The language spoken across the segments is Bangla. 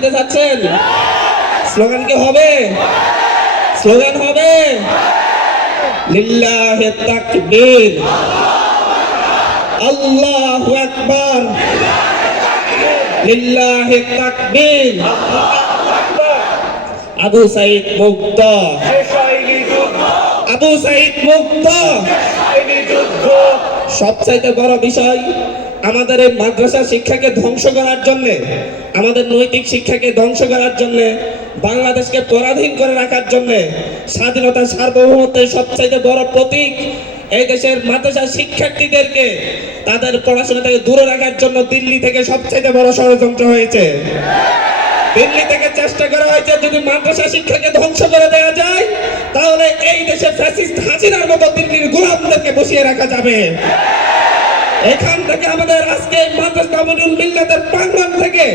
দিতে চাচ্ছেন? স্লোগান কি হবে? স্লোগান হবে লিল্লাহি তাকবীর, আল্লাহু আকবার, লিল্লাহি তাকবীর। আবু সাঈদ মুক্ত, আবু সাঈদ মুক্ত। সবচাইতে বড় বিষয়, আমাদের এই মাদ্রাসা শিক্ষাকে ধ্বংস করার জন্য, আমাদের নৈতিক শিক্ষাকে ধ্বংস করার জন্য, বাংলাদেশকে পরাধীন করে রাখার জন্য, স্বাধীনতা সার্বভৌমত্বের সবচাইতে বড় প্রতীক এই দেশের মাদ্রাসা শিক্ষার্থীদেরকে তাদের পড়াশোনা থেকে দূরে রাখার জন্য দিল্লি থেকে সবচাইতে বড় ষড়যন্ত্র হয়েছে। দিল্লি থেকে চেষ্টা করা হয়েছে যদি মাদ্রাসা শিক্ষাকে ধ্বংস করে দেওয়া যায় তাহলে এই দেশে ফ্যাসিস্ট হাসিনার মতো দিল্লির গোলামদেরকে বসিয়ে রাখা যাবে। এখান থেকে আমাদের আজকে মাদ্রাসা কামিলুল মিল্লাতের প্রাঙ্গণ থেকে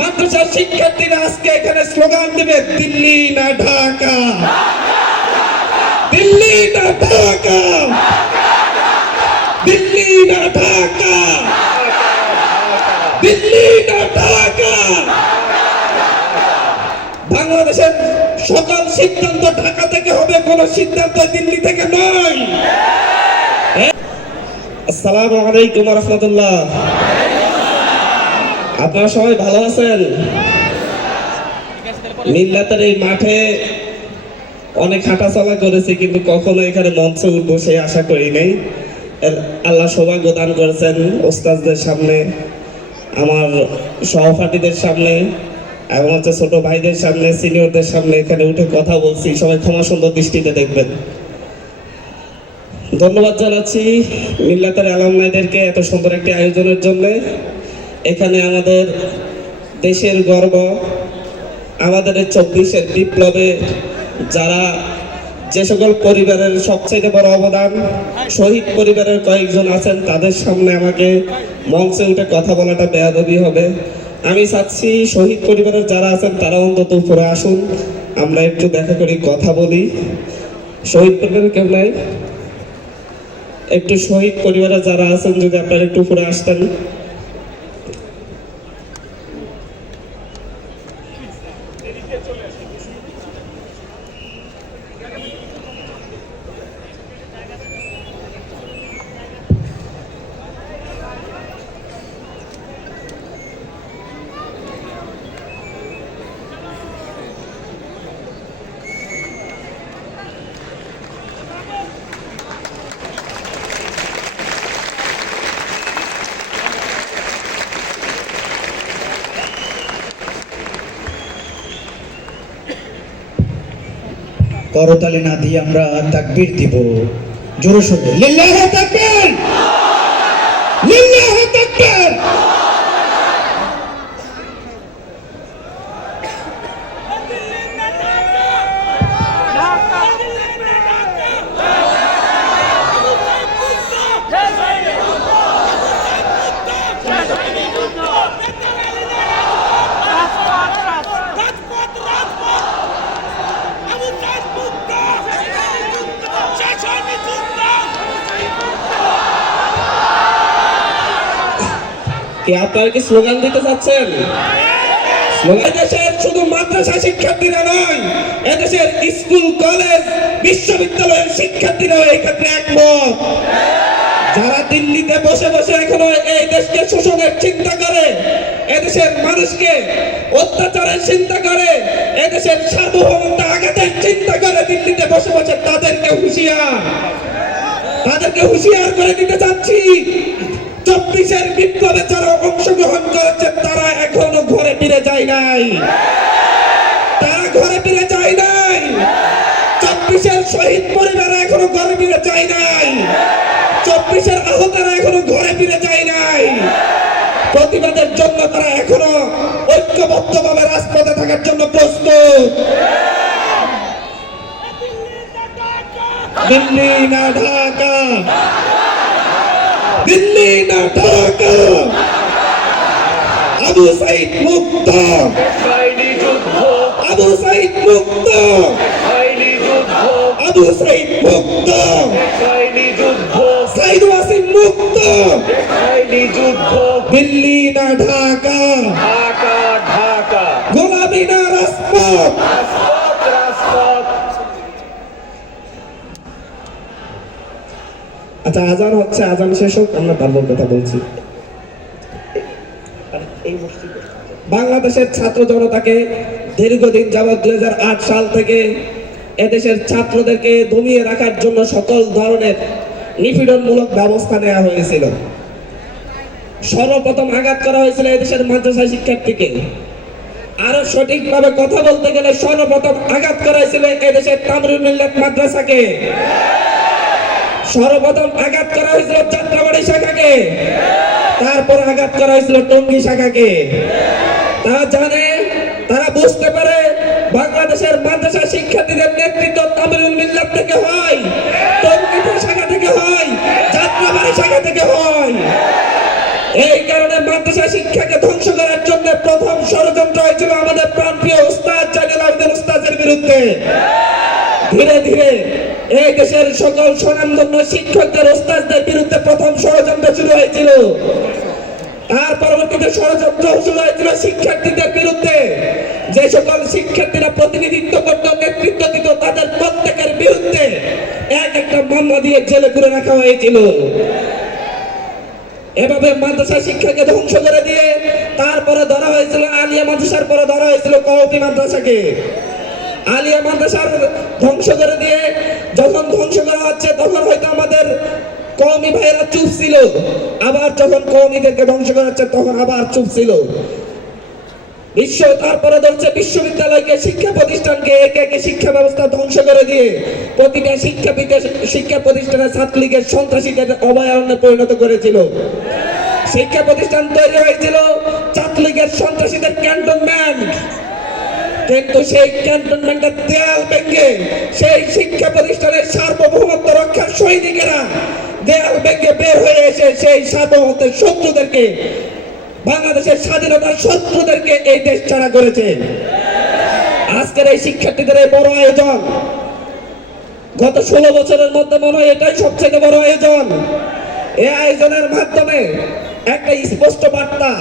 মাদ্রাসা শিক্ষার্থীরা আজকে এখানে স্লোগান দিবে দিল্লি না ঢাকা, দিল্লি না ঢাকা, দিল্লি না ঢাকা, দিল্লি না ঢাকা। বাংলাদেশের সকল সিদ্ধান্ত ঢাকা থেকে হবে, কোন সিদ্ধান্ত দিল্লি থেকে নয়। আসসালামু আলাইকুম ওয়া রাহমাতুল্লাহ। আপনারা সবাই ভালো আছেন? মিল্লাতের এই মাঠে অনেক হাঁটাচলা করেছি কিন্তু কখনো এখানে মঞ্চে উঠবো সেই আশা করি নাই। আল্লাহ সৌভাগ্য দান করেছেন ওস্তাদদের সামনে, আমার সহপাঠীদের সামনে এবং হচ্ছে ছোট ভাইদের সামনে, সিনিয়রদের সামনে এখানে উঠে কথা বলছি। সবাই ক্ষমা সুন্দর দৃষ্টিতে দেখবেন। ধন্যবাদ জানাচ্ছি মিল্লাতের আলমনাইদেরকে এত সুন্দর একটি আয়োজনের জন্য। এখানে আমাদের দেশের গর্ব, আমাদের 24-এর বিপ্লবে যারা যে সকল পরিবারের সবচেয়ে বড় অবদান, শহীদ পরিবারের কয়েকজন আছেন, তাদের সামনে আমাকে মঞ্চে উঠে কথা বলাটা বেয়াদবি হবে। আমি চাচ্ছি শহীদ পরিবারের যারা আছেন তারা অন্তত উপরে আসুন, আমরা একটু দেখা করি, কথা বলি। শহীদ পরিবারের কেউ নাই? একটু শহীদ পরিবারে যারা আছেন যদি আপনারা একটু উপরে আসতেন। করতালি না দিয়ে আমরা তাকবীর দিব জোরে সোরে। লিল্লাহি তাকবীর, লিল্লাহি তাকবীর। কি আপনারা কি স্লোগান দিতে চাচ্ছেন? এদেশের শুধু মাদ্রাসা শিক্ষার্থীরা নয়, এদেশের স্কুল, কলেজ, বিশ্ববিদ্যালয়ের শিক্ষার্থীরাও এই ক্ষেত্রে একমত। যারা দিল্লিতে বসে বসে এখনো এই দেশকে শোষণের চিন্তা করে, এদেশের মানুষকে অত্যাচারের চিন্তা করে, এদেশের সার্বভৌমত্ব আঘাতের চিন্তা করে দিল্লিতে বসে বসে, তাদেরকে হুঁশিয়ার করে দিতে চাচ্ছি। 24-এর বিপ্লবে যারা অংশগ্রহণ করেছে তারা এখনো ঘরে ফিরে যায় নাই, তারা ঘরে ফিরে যায় নাই। 24-এর শহীদ পরিবার এখনো ঘরে ফিরে যায় নাই, 24-এর আহতরা এখনো ঘরে ফিরে যায় নাই। প্রতিবাদের জন্য তারা এখনো ঐক্যবদ্ধভাবে রাজপথে থাকার জন্য প্রস্তুত। দিল্লি না ঢাকা, দিল্লি না ঢাকা। আবু সাঈদ মুক্ত, আবু সাঈদ মুক্ত, আবু সাঈদ মুক্ত, সাঈদ ওয়াসিম মুক্ত। দিল্লি না ঢাকা, ঢাকা ঢাকা। জিন্দাবাদ। আচ্ছা, আজান হচ্ছে, আজান শেষ হোক, আমরা তারপর কথা বলছি। বাংলাদেশের ছাত্র জনতাকে দীর্ঘদিন যাবৎ 2008 সাল থেকে এদেশের ছাত্রদেরকে দমিয়ে রাখার জন্য সকল ধরনের নিপীড়নমূলক ব্যবস্থা নেওয়া হয়েছিল। সর্বপ্রথম আঘাত করা হয়েছিল এদেশের মাদ্রাসা শিক্ষার্থীকে। আরো সঠিকভাবে কথা বলতে গেলে সর্বপ্রথম আঘাত করা হয়েছিল এদেশের তামরুল মিল্লাত মাদ্রাসাকে। সর্বপ্রথম আঘাত করা হয়েছিল যাত্রাবাড়ি শাখাকে। তারপর আঘাত করা হয়েছিল টঙ্গী শাখাকে। তারা জানে, তারা বুঝতে পারে বাংলাদেশের মাদ্রাসা শিক্ষার্থীদের নেতৃত্ব তামিলুল মিল্লাত থেকে হয়, টঙ্গী শাখা থেকে হয়, যাত্রাবাড়ি শাখা থেকে হয়। এই কারণে মাদ্রাসা শিক্ষাকে ধ্বংস করার জন্য প্রথম ষড়যন্ত্র হয়েছিল আমাদের প্রাণপ্রিয় উস্তাদ জাইনুল আবেদিন উস্তাদের বিরুদ্ধে। ধীরে ধীরে এই দেশের সকল স্বনামধন্য শিক্ষকদের উস্তাদদের বিরুদ্ধে প্রথম ষড়যন্ত্র শুরু হয়েছিল। তার পরবর্তীতে ষড়যন্ত্র শুরু হয়েছিল শিক্ষার্থীদের বিরুদ্ধে। যে সকল শিক্ষার্থীরা প্রতিনিধিত্ব করত, নেতৃত্ব দিত, তাদের প্রত্যেকের বিরুদ্ধে এক একটা মামলা দিয়ে জেলে পুরে রাখা হয়েছিল। এভাবে মাদ্রাসা শিক্ষাকে ধ্বংস করে দিয়ে তারপরে ধরা হয়েছিল আলিয়া মাদ্রাসার, পরে ধরা হয়েছিল কওমি মাদ্রাসাকে। আলিয়া মাদ্রাসার ধ্বংস করে দিয়ে যখন ধ্বংস করা হচ্ছে তখন হয়তো আমাদের কওমি ভাইয়েরা চুপ ছিল, আবার যখন কওমিদেরকে ধ্বংস করা হচ্ছে তখন আবার চুপ ছিল। তারপরে ধরছে বিশ্ববিদ্যালয়কে, শিক্ষা প্রতিষ্ঠানকে একে একে শিক্ষা ব্যবস্থা ধ্বংস করে দিয়ে প্রতিটা শিক্ষা প্রতিষ্ঠানে ছাত্রলীগের সন্ত্রাসীদের অভয়ারণ্যে পরিণত করেছিল। শিক্ষা প্রতিষ্ঠান তৈরি হয়েছিল ছাত্রলীগের সন্ত্রাসীদের ক্যান্টনমেন্ট, কিন্তু সেই ক্যান্টনমেন্টের দেয়াল ভেঙে সেই শিক্ষা প্রতিষ্ঠানের সার্বভৌমত্ব রক্ষার সৈনিকেরা দেয়াল ভেঙে বের হয়ে এসে সেই সার্বভৌমত্বের শত্রুদেরকে, বাংলাদেশের স্বাধীনতার শত্রুদেরকে এই দেশ ছাড়া করেছে। আজকের এই শিক্ষার্থীদের এই বড় আয়োজন, গত 16 বছরের মধ্যে মনে হয় এটাই সবচেয়ে বড় আয়োজন। এই আয়োজনের মাধ্যমে একটা স্পষ্ট বার্তা,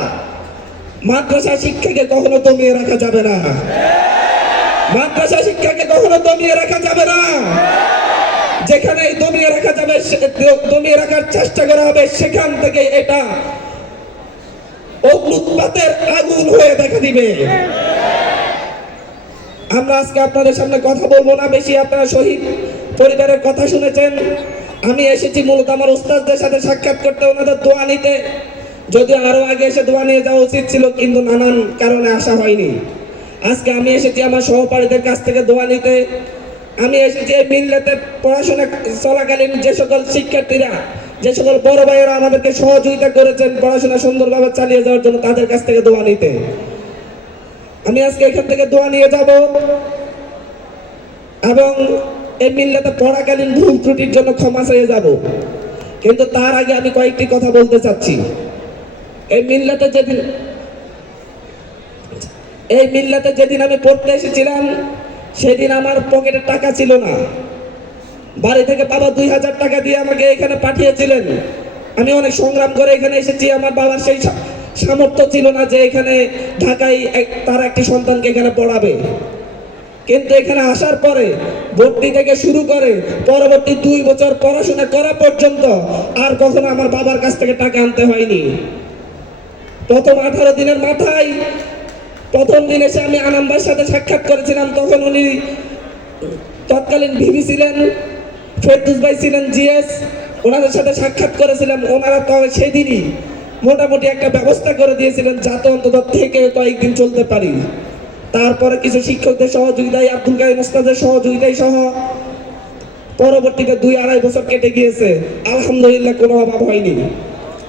মাদ্রাসা শিক্ষাকে কখনো দমিয়ে রাখা যাবে না। মাদ্রাসা শিক্ষাকে কখনো দমিয়ে রাখা যাবে না। যেখানে দমিয়ে রাখা যাবে, দমিয়ে রাখার চেষ্টা করা হবে, সেখান থেকে এটা অগ্নুৎপাতের আগুন হয়ে দেখা দিবে। আমরা আজকে আপনাদের সামনে কথা বলবো না বেশি, আপনারা শহীদ পরিবারের কথা শুনেছেন। আমি এসেছি মূলত আমার উস্তাদদের সাথে সাক্ষাৎ করতে, ওনাদের দোয়া নিতে। যদিও আরো আগে এসে দোয়া নিয়ে যাওয়া উচিত ছিল, কিন্তু নানান কারণে আসা হয়নি। আজকে আমি এসেছি আমার সহপাঠীদের কাছ থেকে দোয়া নিতে। আমি এসেছি এই মিল্লাতে পড়াশোনা চলাকালীন যে সকল শিক্ষার্থীরা, যে সকল বড় ভাইয়েরা আমাদেরকে সহযোগিতা করেছেন পড়াশোনা সুন্দরভাবে চালিয়ে যাওয়ার জন্য, তাদের কাছ থেকে দোয়া নিতে। আমি আজকে এখান থেকে দোয়া নিয়ে যাব এবং এই মিল্লাতে পড়াকালীন ভুল ত্রুটির জন্য ক্ষমা চেয়ে যাব। কিন্তু তার আগে আমি কয়েকটি কথা বলতে চাচ্ছি। এই মিল্লাতে যেদিন আমি পড়তে এসেছিলাম, সেদিন আমার পকেটে টাকা ছিল না। বাড়ি থেকে বাবা 2000 টাকা দিয়ে আমাকে এখানে পাঠিয়েছিলেন। আমি অনেক সংগ্রাম করে এখানে এসেছি। আমার বাবার সেই সামর্থ্য ছিল না যে এখানে ঢাকায় তার একটি সন্তানকে এখানে পড়াবে। কিন্তু এখানে আসার পরে ভর্তি থেকে শুরু করে পরবর্তী 2 বছর পড়াশোনা করা পর্যন্ত আর কখনো আমার বাবার কাছ থেকে টাকা আনতে হয়নি। প্রথম 18 দিনের মাথায় প্রথম দিন এসে আমি আনাম্বার সাথে সাক্ষাৎ করেছিলাম। তখন উনি তৎকালীন ভিভি ছিলেন, ফেরদৌস ভাই ছিলেন জিএস, ওনাদের সাথে সাক্ষাৎ করেছিলাম। ওনারা তো সেদিনই মোটামুটি একটা ব্যবস্থা করে দিয়েছিলেন যাতে অন্তত থেকে কয়েকদিন চলতে পারি। তারপরে কিছু শিক্ষকদের সহযোগিতায়, আব্দুল কারিম ওস্তাদের সহযোগিতায় সহ পরবর্তীতে 2-2.5 বছর কেটে গিয়েছে। আলহামদুলিল্লাহ কোনো অভাব হয়নি।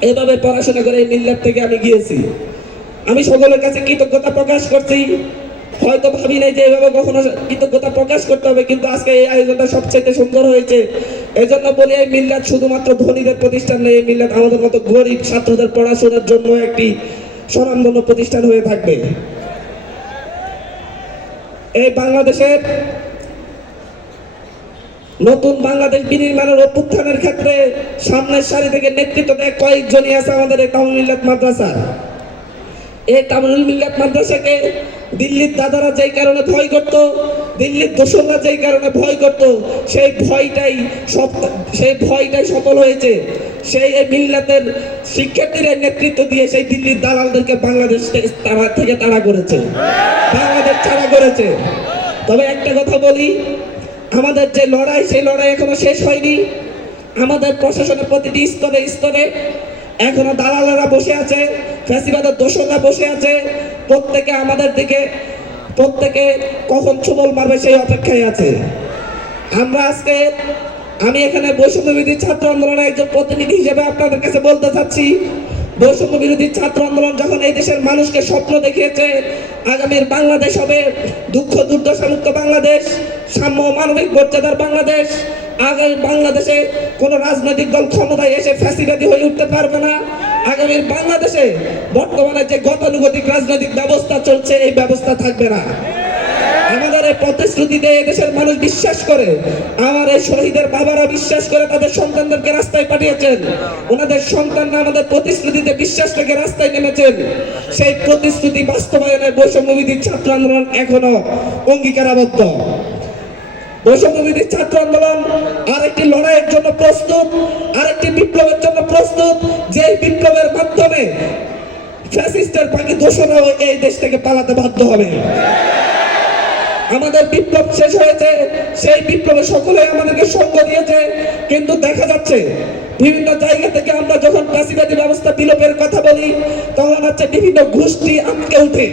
এভাবে পড়াশোনা করে এই মিল্লাত থেকে আমি গিয়েছি। আমি সকলের কাছে কৃতজ্ঞতা প্রকাশ করছি। হয়তো ভাবি নাই যে এভাবে কখনো কৃতজ্ঞতা প্রকাশ করতে হবে, কিন্তু আজকে এই আয়োজনটা সবচেয়ে সুন্দর হয়েছে। এই জন্য বলি, এই মিল্লাত শুধুমাত্র ধনীদের প্রতিষ্ঠান নেই, এই মিল্লাত আমাদের মতো গরিব ছাত্রদের পড়াশোনার জন্য একটি স্বনামধন্য প্রতিষ্ঠান হয়ে থাকবে। এই বাংলাদেশের নতুন বাংলাদেশ বিনির্মাণের অভ্যুত্থানের ক্ষেত্রে সামনের সারি থেকে নেতৃত্ব দেয় কয়েকজনই আছে আমাদের এই তামিলুল মিল্লাত মাদ্রাসা। এই তামিলুল মিল্লাত মাদ্রাসাকে দিল্লির দাদারা যেই কারণে ভয় করত, দিল্লির দোসররা যেই কারণে ভয় করত, সেই ভয়টাই সফল হয়েছে। সেই মিল্লাতের শিক্ষার্থীরা নেতৃত্ব দিয়ে সেই দিল্লির দালালদেরকে বাংলাদেশ থেকে তাড়া করেছে, বাংলাদেশ ছাড়া করেছে। তবে একটা কথা বলি, আমাদের যে লড়াই, সেই লড়াই এখনো শেষ হয়নি। আমাদের প্রশাসনের প্রতিটি স্তরে স্তরে এখনো দালালেরা বসে আছে, ফ্যাসিবাদের দোসররা বসে আছে। প্রত্যেকে আমাদের দিকে, প্রত্যেকে কখন ছবল মারবে সেই অপেক্ষায় আছে। আমি এখানে বৈষম্য বিরোধী ছাত্র আন্দোলনের একজন প্রতিনিধি হিসেবে আপনাদের কাছে বলতে চাচ্ছি, বৈষম্য বিরোধী ছাত্র আন্দোলন যখন এই দেশের মানুষকে স্বপ্ন দেখিয়েছে আগামীর বাংলাদেশ হবে দুঃখ দুর্দশামুক্ত বাংলাদেশ, সাম্য মানবিক মর্যাদার বাংলাদেশ, আগামী বাংলাদেশে কোন রাজনৈতিক দল ক্ষমতায় এসে ফ্যাসিবাদী হয়ে উঠতে পারবে না। আগামীর বাংলাদেশে বর্তমানে যে গতানুগতিক রাজনৈতিক ব্যবস্থা চলছে, এই ব্যবস্থা থাকবে না। আমাদের এই প্রতিশ্রুতিতে দেশের মানুষ বিশ্বাস করে, আমার এই শহীদের বাবারা বিশ্বাস করে তাদের সন্তানদেরকে রাস্তায় পাঠিয়েছেন। ওনাদের সন্তানরা আমাদের প্রতিশ্রুতিতে বিশ্বাস রেখে রাস্তায় নেমেছেন। সেই প্রতিশ্রুতি বাস্তবায়নে বৈষম্যবিরোধী ছাত্র আন্দোলন এখনো অঙ্গীকারাবদ্ধ। বৈষম্যবিরোধী ছাত্র আন্দোলন আরেকটি লড়াইয়ের জন্য প্রস্তুত, আরেকটি বিপ্লবের জন্য প্রস্তুত, যে বিপ্লবের মাধ্যমে ফ্যাসিস্টের বাকি দোসররাও এই দেশ থেকে পালাতে বাধ্য হবে। আমাদের বিপ্লব শেষ হয়েছে, সেই বিপ্লবে সকলে আমাদেরকে সঙ্গ দিয়েছে, কিন্তু দেখা যাচ্ছে বিভিন্ন জায়গা থেকে আমরা যখন ফ্যাসিবাদী ব্যবস্থা বিলোপের কথা বলি, তখন হচ্ছে বিভিন্ন গোষ্ঠী আটকে উঠে,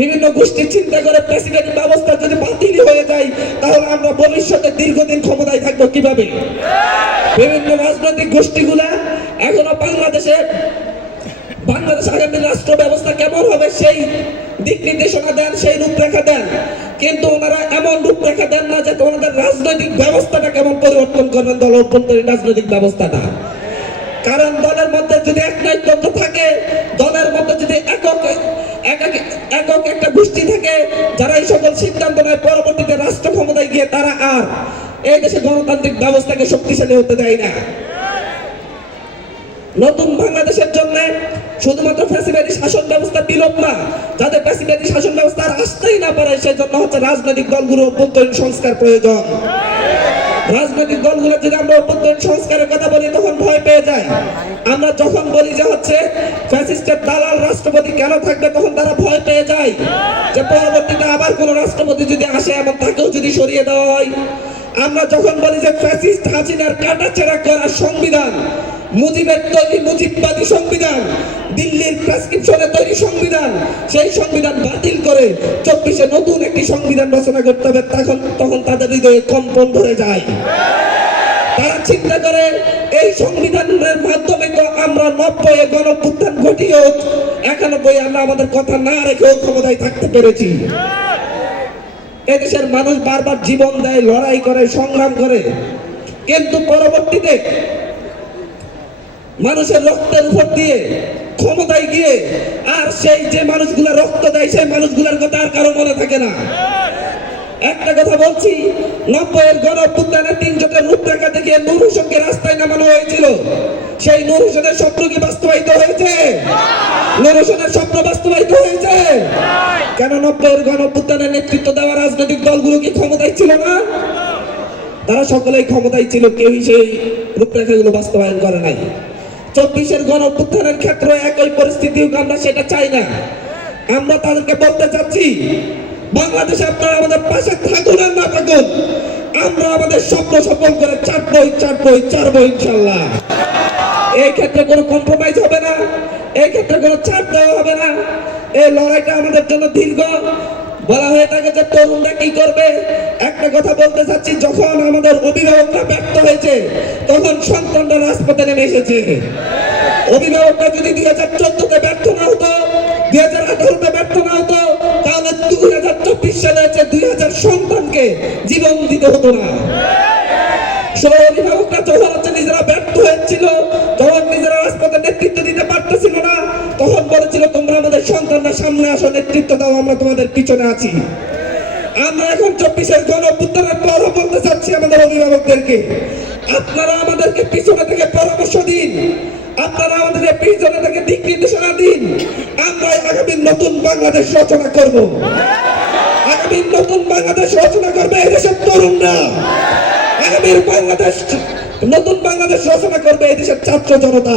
বিভিন্ন গোষ্ঠী চিন্তা করে প্রেসিডেন্ট ব্যবস্থা যদি বাতিল হয়ে যায় তাহলে আমরা ভবিষ্যতে দীর্ঘদিন ক্ষমতায় থাকবো কিভাবে। বিভিন্ন রাজনৈতিক গোষ্ঠীগুলা এখনো বাংলাদেশ আগামী রাষ্ট্র ব্যবস্থা কেমন হবে সেই দিক নির্দেশনা দেন, সেই রূপরেখা দেন, কিন্তু ওনারা এমন রূপরেখা দেন না যে ওনাদের রাজনৈতিক ব্যবস্থাটা কেমন পরিবর্তন করবেন, দল অভ্যন্তরীণ রাজনৈতিক ব্যবস্থাটা। কারণ দলের মধ্যে যদি একনায়কতন্ত্র থাকে, দলের মধ্যে যদি একক একটা গোষ্ঠী থাকে যারা এই সকল সিদ্ধান্ত নেয়, পরবর্তীতে রাষ্ট্র ক্ষমতায় গিয়ে তারা আর এই দেশে গণতান্ত্রিক ব্যবস্থাকে শক্তিশালী হতে দেয় না। নতুন বাংলাদেশের জন্য শুধুমাত্র ফ্যাসিবাদী শাসন ব্যবস্থা বিলোপ না, যাতে ফ্যাসিবাদী শাসন ব্যবস্থা আর আসতেই না পারে, সেজন্য হচ্ছে রাজনৈতিক দলগুলো অভ্যন্তরীণ সংস্কার প্রয়োজন। রাজনৈতিক দলগুলো যদি আমরা অভ্যন্তরীণ সংস্কারের কথা বলি তখন ভয় পেয়ে যায়। আমরা যখন বলি যে হচ্ছে ফ্যাসিস্টের দালাল রাষ্ট্রপতি কেন থাকবে, তখন তারা ভয় পেয়ে যায় যে পরবর্তীতে আবার কোন রাষ্ট্রপতি যদি আসে এবং তাকেও যদি সরিয়ে দেওয়া হয়। আমরা যখন বলি যে ফ্যাসিস্ট হাসিনার কাটাছেঁড়া করা সংবিধান, মুজিবের তৈরি মুজিববাদী সংবিধান, দিল্লির প্রেসক্রিপশনে তৈরি সংবিধান, সেই সংবিধান বাতিল করে 24-এ নতুন একটি সংবিধান রচনা করতে হবে, তখন তাদের হৃদয়ে কম্পন ধরে যায়। তারা চিন্তা করে এই সংবিধানের মাধ্যমে তো আমরা 90-এ গণঅভ্যুত্থান ঘটিয়েও 91-এ আমরা আমাদের কথা না রেখেও ক্ষমতায় থাকতে পেরেছি। এদেশের মানুষ বারবার জীবন দেয়, লড়াই করে, সংগ্রাম করে, কিন্তু পরবর্তীতে মানুষের রক্তের উপর দিয়ে ক্ষমতায় গিয়ে আর সেই যে মানুষগুলা রক্ত দেয় সেই মানুষগুলার কথা আর কারো মনে থাকে না। একটা কথা বলছি, 90-এর গণঅভ্যুত্থানে 3 জনের রূপরেখা দেখিয়ে নূর হোসেনকে রাস্তায় নামানো হয়েছিল। সেই নূর হোসেনের স্বপ্ন কি বাস্তবায়িত হয়েছে? নূর হোসেনের স্বপ্ন বাস্তবায়িত হয়েছে? কেন 90-এর গণঅভ্যুত্থানের নেতৃত্ব দেওয়া রাজনৈতিক দলগুলো কি ক্ষমতায় ছিল না? তারা সকলেই ক্ষমতায় ছিল, কেউই সেই রূপরেখাগুলো বাস্তবায়ন করে নাই। 24-এর গণঅভ্যুত্থানের ক্ষেত্রে একই পরিস্থিতি হোক, আমরা সেটা চাই না। আমরা তাদেরকে বলতে চাচ্ছি, বাংলাদেশে আপনারা আমাদের পাশে থাকুন আর না থাকুন, আমরা আমাদের স্বপ্ন সফল করে ছাড়বো ইনশাল্লাহ। এই ক্ষেত্রে কোনো কম্প্রোমাইজ হবে না, এই ক্ষেত্রে কোনো ছাড় দেওয়া হবে না। এই লড়াইটা আমাদের জন্য দীর্ঘ। বলা হয়ে থাকে যে তরুণরা কি করবে, একটা কথা বলতে চাচ্ছি, যখন আমাদের অভিভাবকরা ব্যর্থ হয়েছে তখন সন্তানরা রাজপথে নেমে এসেছে। অভিভাবকরা যদি 2014-তে ব্যর্থ না হতো, 2018-তে ব্যর্থ না হতো, তাহলে 2024 সালে 2000 সন্তানকে জীবন দিতে হতো না। অভিভাবকরা যখন হচ্ছে নিজেরা ব্যর্থ হয়েছিল, তখন নিজেরা রাজপথে নেতৃত্ব দিতে পারতেছিল না, তখন বলেছিল তোমরা আমাদের সন্তানরা সামনে আসো, নেতৃত্ব দাও, আমরা তোমাদের পিছনে আছি। আমরা এখন 24-এর গণঅভ্যুত্থানের পরও বলতে চাচ্ছি আমাদের অভিভাবকদেরকে, আপনারা আমাদেরকে পিছনে থেকে পরামর্শ দিন, আপনারা আমাদের পিছনেদেরকে দিক নির্দেশনা দিন। আমরা আগামী নতুন বাংলাদেশ রচনা করব। আগামী নতুন বাংলাদেশ রচনা করবে এই দেশের তরুণরা। আগামীর বাংলাদেশ, নতুন বাংলাদেশ রচনা করবে এই দেশের ছাত্র জনতা।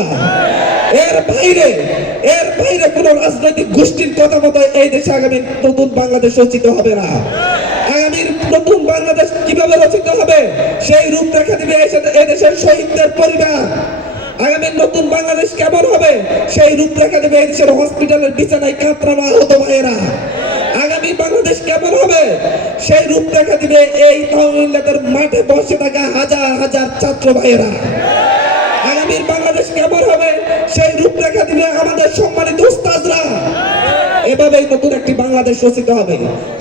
এর বাইরে কোন রাজনৈতিক গোষ্ঠীর কথা মতো এই দেশে আগামী নতুন বাংলাদেশ রচিত হবে না। আগামীর নতুন বাংলাদেশ কিভাবে রচিত হবে সেই রূপরেখা দিবে এই দেশের শহীদদের পরিবার। আগামী নতুন বাংলাদেশ কেমন হবে সেই রূপরেখা দেবে এই দেশের হসপিটালের বিছানায় কাতরানো আহত ভাইয়েরা। আগামী বাংলাদেশ কেমন হবে সেই রূপরেখা দিবে এই তাওহিদের মাঠে বসে থাকা হাজার হাজার ছাত্র ভাইয়েরা। আগামীর বাংলাদেশ কেমন হবে সেই রূপরেখা দিবে আমাদের সম্মানিত উস্তাদরা। এভাবেই নতুন একটি বাংলাদেশ রচিত হবে।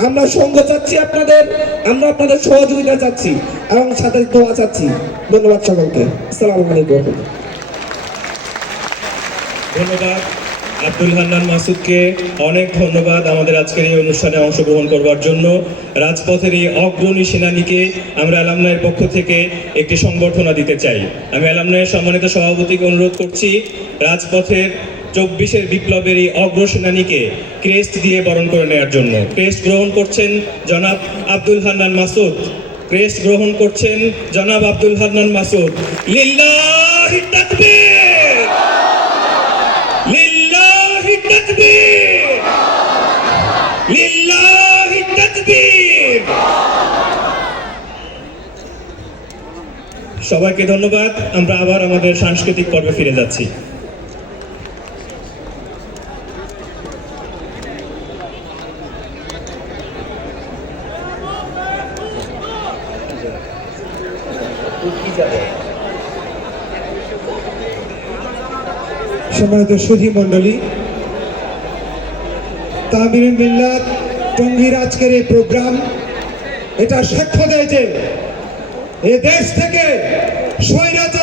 আমরা সঙ্গ চাচ্ছি আপনাদের, আমরা আপনাদের সহযোগিতা চাচ্ছি এবং সাথে দোয়া চাচ্ছি। ধন্যবাদ সকলকে। আসসালামু আলাইকুম। ধন্যবাদ আব্দুল হান্নান মাসুদকে, অনেক ধন্যবাদ আমাদের আজকের এই অনুষ্ঠানে অংশগ্রহণ করবার জন্য। রাজপথের এই অগ্রণী সেনানীকে আমরা অ্যালামনাইয়ের পক্ষ থেকে একটি সংবর্ধনা দিতে চাই। আমি অ্যালামনাইয়ের সম্মানিত সভাপতিকে অনুরোধ করছি রাজপথের 24-এর বিপ্লবের এই অগ্রসেনানীকে ক্রেস্ট দিয়ে বরণ করে নেওয়ার জন্য। ক্রেস্ট গ্রহণ করছেন জনাব আব্দুল হান্নান মাসুদ। ক্রেস্ট গ্রহণ করছেন জনাব আব্দুল হান্নান মাসুদ। লিল্লাহি তাকবীর, লিল্লাহি তাকবীর, লিল্লাহি তাকবীর। সবাইকে ধন্যবাদ। আমরা আবার আমাদের সাংস্কৃতিক পর্বে ফিরে যাচ্ছি। সম্মানিত সুধী মণ্ডলী, তামিল মিল্লাত টঙ্গীর আজকের এই প্রোগ্রাম এটা সাক্ষ্য দেয় যে এ দেশ থেকে স্বৈরাচার